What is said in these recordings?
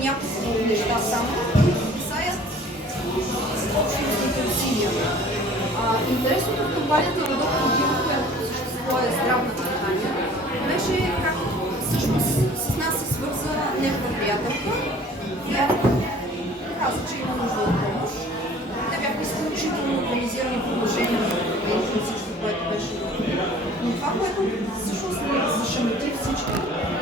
няколко неща само, които касаят общностните усилия. Интересното в кампанията на доктор Джим, която съществува е здравната кампания, беше как всъщност с нас се свърза негова приятелка, която каза, че има нужда от помощ. Те бяха изключително организирани в продължение на всичко, което беше. Но това, което всъщност ни зашемети всички,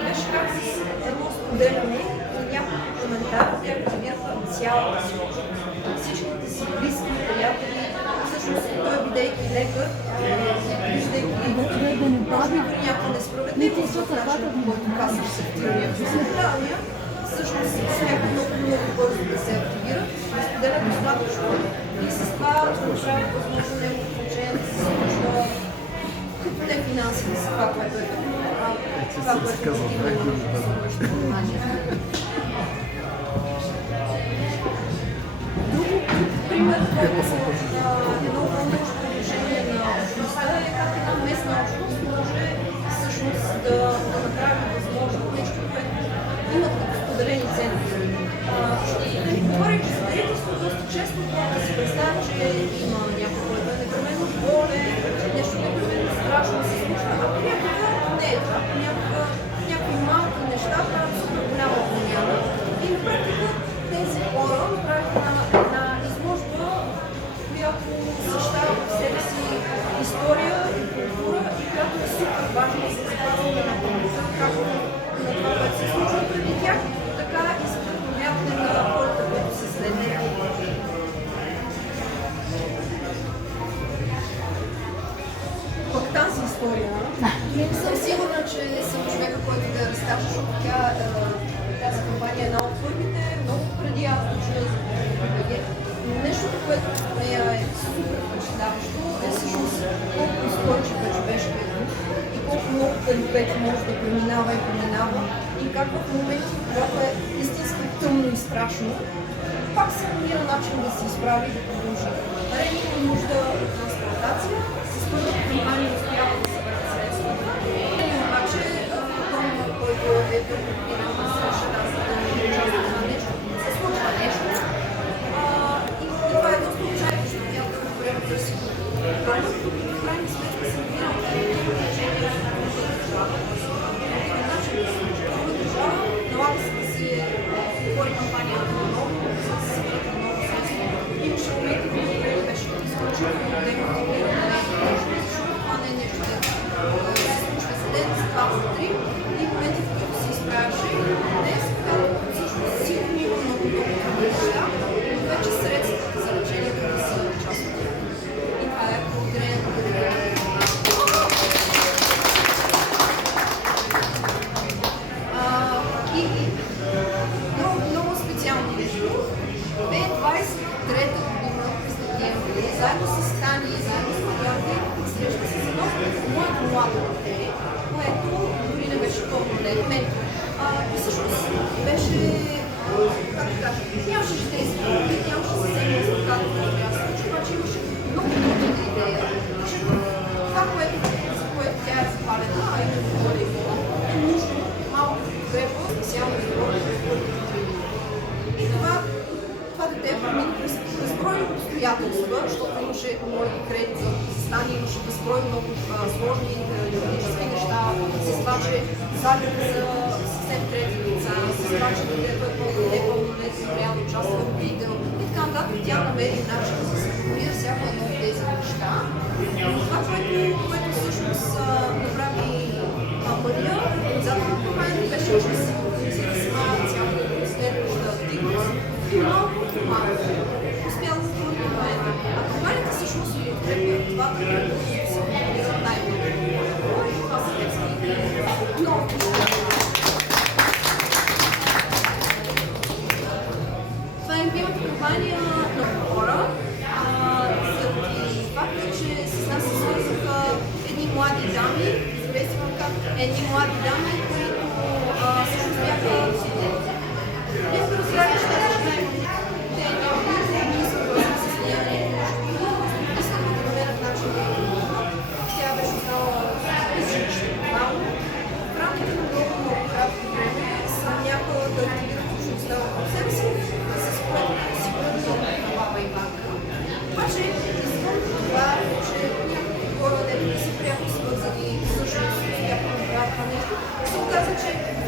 беше как с едно споделяне на няколко коментара те активираха цялата си общност. Всичките си близки, приятели, всъщност той бидейки лекар, виждайки някаква несправедливост в начина, по който казваш се активния в заболявания, всъщност смята много бързо да се активират, да споделят достатъчно и с това получават възможно негово получение да се случва като не финансово с това, което е това, което е внимание. Друго пример, който е едно вълнуващо положение на общността е как една местна общност може всъщност да направи възможно нещо, което имат като споделени ценности. Говорейки за дарителство, доста често хората си представят, че има някой, който е непременно болен, нещо непременно страшно се случва, а понякога не е това. Някакви малки неща правят супер голяма промяна. И на практика тези хора направиха една изложба, която защитава в себе си история и култура и която е супер важна за запазване на култура, както на това, което се случва преди тях, така и за промяната на хората, които са след тях. Пък тази история, не съм сигурна, че съм човека, който да я разкажа, защото тази кампания е една от първите, много преди аз да чуя за БГ. Нещото, което нея е супер впечатляващо, е всъщност колко устойчив е човешкият дух и колко много перипети може да преминава и как в моменти, когато е истински тъмно и страшно, пак се намира начин да се изправи и да продължи. Рени има нужда от трансплантация, с първата кампания успява да съберат средствата. Обаче, донор, който е бил предпиран на среща нас да участва на нещо, се случва нещо. И това е доста отчаяно, защото тя да време търси донор. В крайна сметка се намира от лечение в друга държава. Един начин да се случи в друга държава, налага се да се говори кампания на много, за да се съберат на много средства. Имаше моменти, които беше изключително демотивиране, защото това не е нещо, да се случва за ден, за два, за три. И моменти, в които се изправяше днес, когато всъщност сигурно има много неща, но вече средствата за лечението не са част от тях. И това е благодарение на БГ. И много специално нещо. 2023 година през декември, заедно с Тани, заедно с Марияна, среща се с едно моето младо дете, което дори не беше толкова лет. И всъщност беше, как да кажа, нямаше житейски опит, нямаше съвсем ясно как да трябва да се случи, обаче имаше много готина идея, че това, за което тя е запалена, а именно волейбол, е нужно малко подкрепа, специално за хората в първите 3 години. И това дете премина през безбройни обстоятелства, защото имаше моите кредит за стане, имаше безбройно много сложни юридически неща, с това, че задите за съвсем трети лица, с това, че детето е непълнолетно, трябва да участва в родител и така нататък. Тя намери начин да се сформира всяко едно от тези неща. Но това, което всъщност направи Мария, организатор на кампанията, беше, че се организира сама цялата следваща активност и малко успял да се кампанията. А кампанията всъщност се подкрепя това, което се организира най-много. И това са детски. Но това е любимата кампания на хора. Заради факта, че с нас се свързаха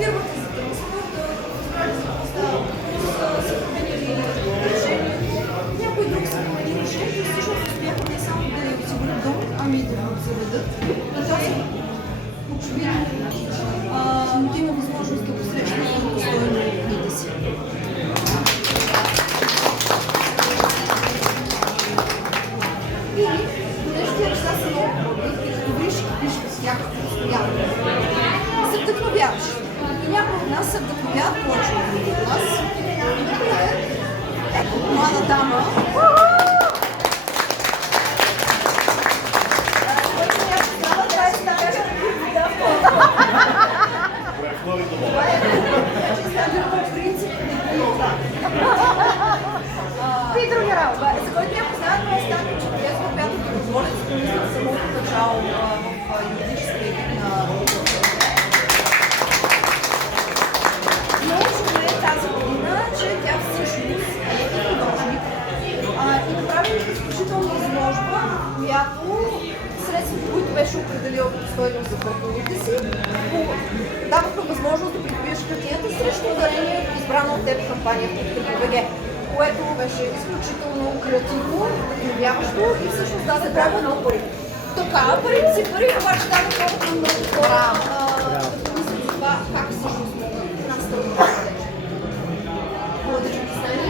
фирмата за транспорта, разбрали за какво става въпрос, са променили решението, някой друг са променили решението и всъщност успяха не само да я осигурят дом, ами да го заведат. На този очевидно да има възможност да посрещне достойно дните си. И понеже тези неща са много хубави и като виж и пишат всякакво постоянно, се вдъхновяваш. И някои от нас се вдъхновяват повече от други от нас. Например, ето, млада дама, който я познава, тя е стара. Това е стара по принцип. И други работа. За който я познава, това е стара, че тя която да дозволят с самото начало в юридическия екип на научихме тази година, че тя всъщност е художник и направи изключителна изложба, която средствата, които беше определила като стойност за партньорите си, даваха възможност да придобиеш картината срещу дарение от избрана от теб кампания в ТПБГ, което беше изключително креативно, вдъхновяващо и всъщност да се прави много пари. Така, пари обаче дават толкова много хора да мислят за това как всъщност нас да младежки стани.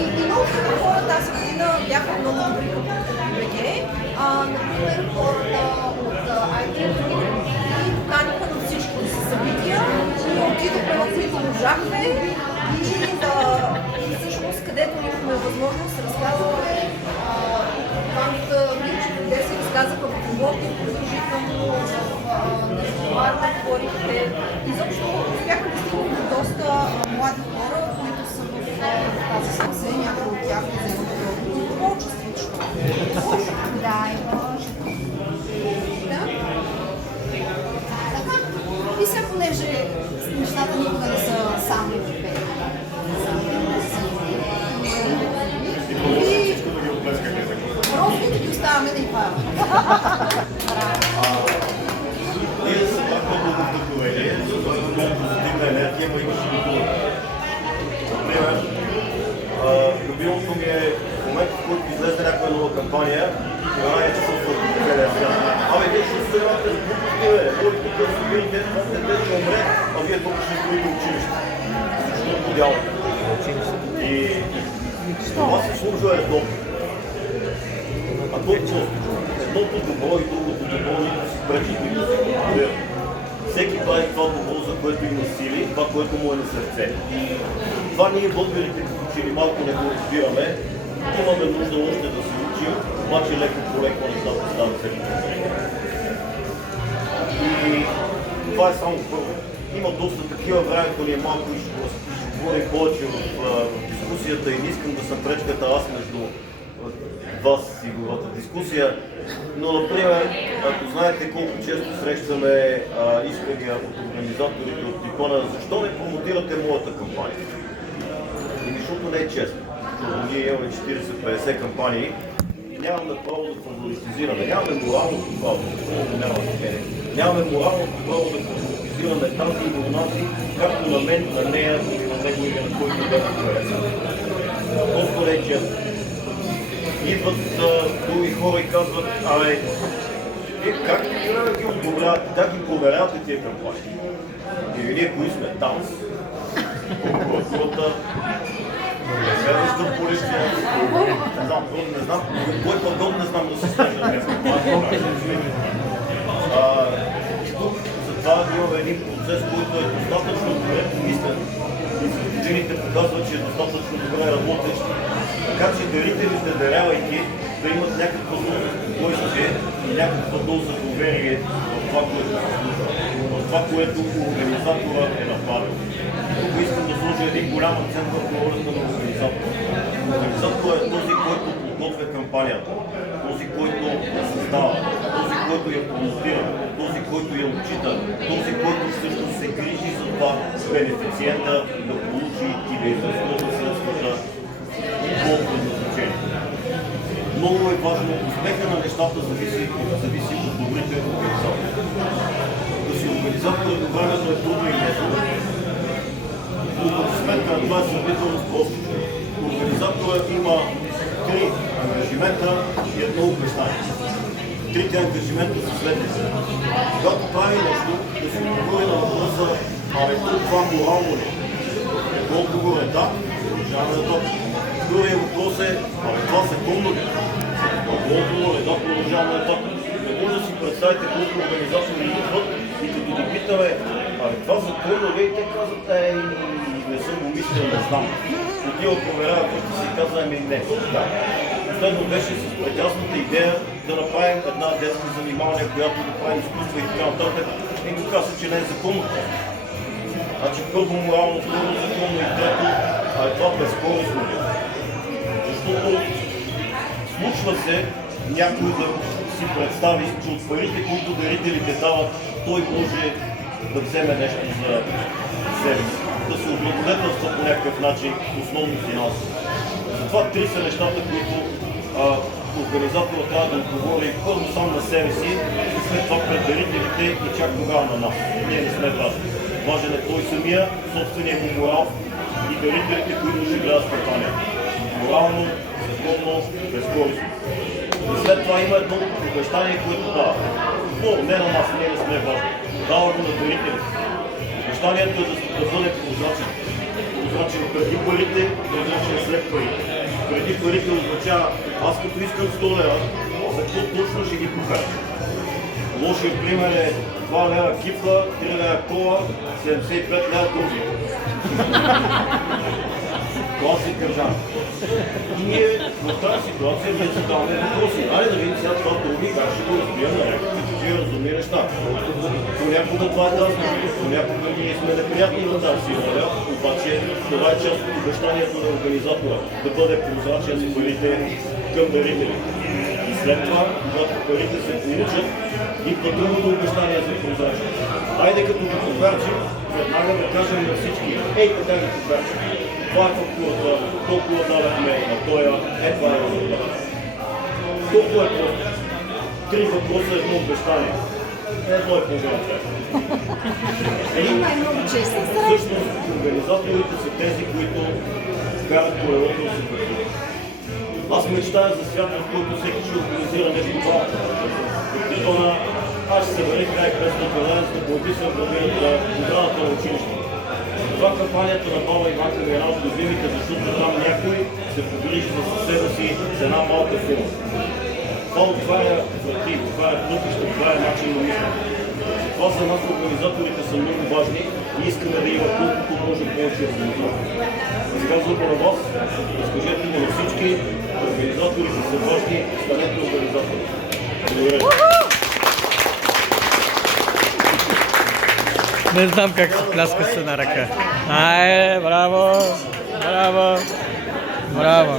И много хора тази година бяха много добри към БГ. Например, хората от IT и поканиха на всички събития. Ние отидохме, на които можахме и всъщност където имахме възможност разказваме двамата милички, къде си разказаха в блоги, продължително в незабаварна говорихте. Изобщо успяха да стигнат доста млади хора, които са в тази сенсе, някои от тях вземат творчество. Да, и и сега, понеже нещата никога не са само европейски. И розовите ги оставяме да и това. Ние са пак много вдъхновение, защото много позитивна енергия, но имаше и друга. Например, любимото ми е в момента, в който излезе някаква нова кампания, тогава е чувствам вдъхновение. Абе, вие ще се имате с глупости, бе, моли тук да видите, това дете ще умре, а вие тук ще строите училище. Защо е подялата? И това се случва едно. А точно едното добро и другото добро нито си пречи, нито си конкурира. Всеки прави това добро, за което има сили, това, което му е на сърце. Това ние българите, като че ли малко не го разбираме, имаме нужда още да се учим, обаче леко по леко нещата стават всеки ден. И това е само първо. Има доста такива времето ни е малко и ще говорим повече в дискусията и не искам да съм пречката аз между вас и главата дискусия, но, например, ако знаете колко често срещаме искания от организаторите от Тикона, защо не промотирате моята кампания? И защото не е честно, защото ние имаме 40-50 кампании, нямаме право да фаворитизираме, нямаме моралното право, нямаме моралното право да фаворитизираме тази или онази, както на мен, на нея или на него или на който да го хареса. Просто не е честно. Идват други хора и казват, абе, как да ги одобрявате, как ги проверявате тия кампании? Или ние кои сме? Танц, прокуратурата, следваща полиция, не знам, кой пъгъл не знам да се стежа днес. Затова имаме един процес, който е достатъчно добре помислен и годините показват, че е достатъчно добре работещ. Така че дарителите, дарявайки, да имат някаква доза спокойствие и някаква доза доверие в това, което се случва, в това, което организатора е направил. И тук искам да сложа един голям акцент върху ролята на организатора. Организаторът е този, който подготвя кампанията, този, който я създава, този, който я промотира, този, който я отчита, този, който всъщност се грижи за това бенефициента да получи и да изразходва средствата по предназначение. Много е важно, успеха на нещата зависи от добрите организатори. Да си организатора до времето е трудно и лесно. От сметка на това е сравнително просто. Организатора има 3 ангажимента и едно обещание. Трите ангажимента са следните. Когато прави нещо, да се отговори на въпроса, това морално ли? Отговор е да, продължаваме да топ. Вторият въпрос е, това законно ли? Отговор е да, продължаваме да топ. Не може да си представите колко организатори идват и като ги питаме, това законно ли? Те казват, не съм го мислил, не знам. Отива проверява, които си казва, не. Последно беше с прекрасната идея да направим една детска занимание, която да правим изкуство и така нататък. И го каза, че не е законно. Значи първо морално, второ законно и трето, това безкористно ли. Защото случва се някой да си представи, че от парите, които дарителите дават, той може да вземе нещо за себе си, да се облагодетелства по някакъв начин, основно финансово. Затова 3 са нещата, които организаторът трябва да отговори първо сам на себе си и след това пред дарителите и чак тогава на нас. Ние не сме важни. Важен е той самия, собствения му морал и дарителите, които ще гледат кампанията. Морално, законно, безкористно. И след това има едно обещание, което дава. Но не на нас, ние не сме важни. Дава го на дарителите. Обещанието е да бъде прозрачен. Прозрачен преди парите, прозрачен след парите. Преди парите означава, аз като искам 100 лева, за какво точно ще ги покажа? Лошият пример е 2 лева кифла, 3 лева кола, 75 лева други. Класик държава. И ние в тази ситуация не задаваме въпроси. Айде да видим сега това други, как ще го разбием на някакви разумни неща. Понякога това е дразно, понякога ние сме неприятни на тази сила, обаче това е част от обещанието на организатора, да бъде прозрачен с парите към дарители. И след това, когато парите се получат, идва другото обещание за прозрачност. Айде като го потвърдим, веднага да кажем на всички, така ги потвърдим. Това е фактурата, толкова дадахме на тоя, това е резултат. Толкова е просто. 3 въпроса, едно обещание. Едно е по-голям. Има е много честно. Всъщност, организаторите са тези, които карат колелото да се върви. Аз мечтая за свят, в който всеки ще организира нещо това. Аз ще събере 1500 лева, за да подписвам програмата на училище. Това кампанията на Баба Иванка ми е една от любимите, защото там някой се погрижи за съседа си с една малка фирма. Това отваря врати, отваря пътища, това е начин на мислене. Това за нас организаторите са много важни и искаме да има колкото може повече организатори. Изказвам на вас, разкажете му на всички, организаторите са важни, станете организатори. Благодаря. Не знам как се пляска се на ръка. Браво! Браво! Браво!